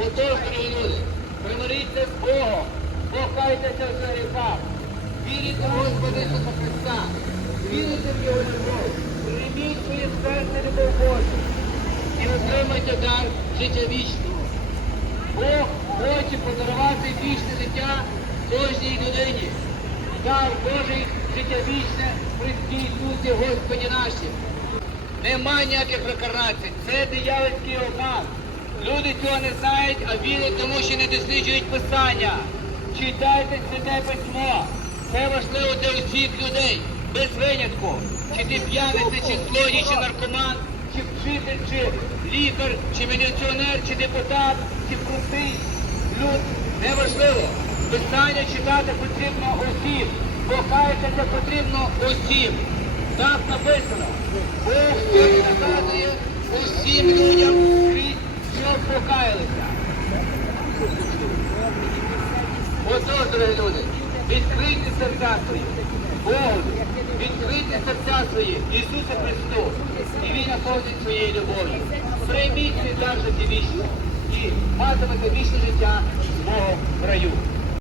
Отож, дорогі люди, примиріться з Богом, покайтеся в гріхах, вірите в Господа Ісуса Христа, вірите в Його любов, прийміть своє серце любов Божу і отримайте дар життя вічного. Бог хоче подарувати вічне життя кожній людині. Дар Божий життя вічне в Христі Ісусі Господі нашим. Нема ніяких рекарнацій. Це диявольський обман. Люди цього не знають, а вірять, тому що не досліджують Писання. Читайте святе письмо. Це важливо для усіх людей, без винятку. Чи ти п'яниця, чи злодій, чи наркоман, чи вчитель, чи лікар, чи міліціонер, чи депутат, чи простий люд. Неважливо. Писання читати потрібно усім. Покаятися потрібно усім. Так написано. Бог наказує усім людям, покаялися. Отож, дорогі люди, відкрийте серця свої, Богу, відкрийте серця свої Ісусу Христу, і Він наповнить своєю любов'ю. Прийміть цей дар життя і матимете вічне життя в раю.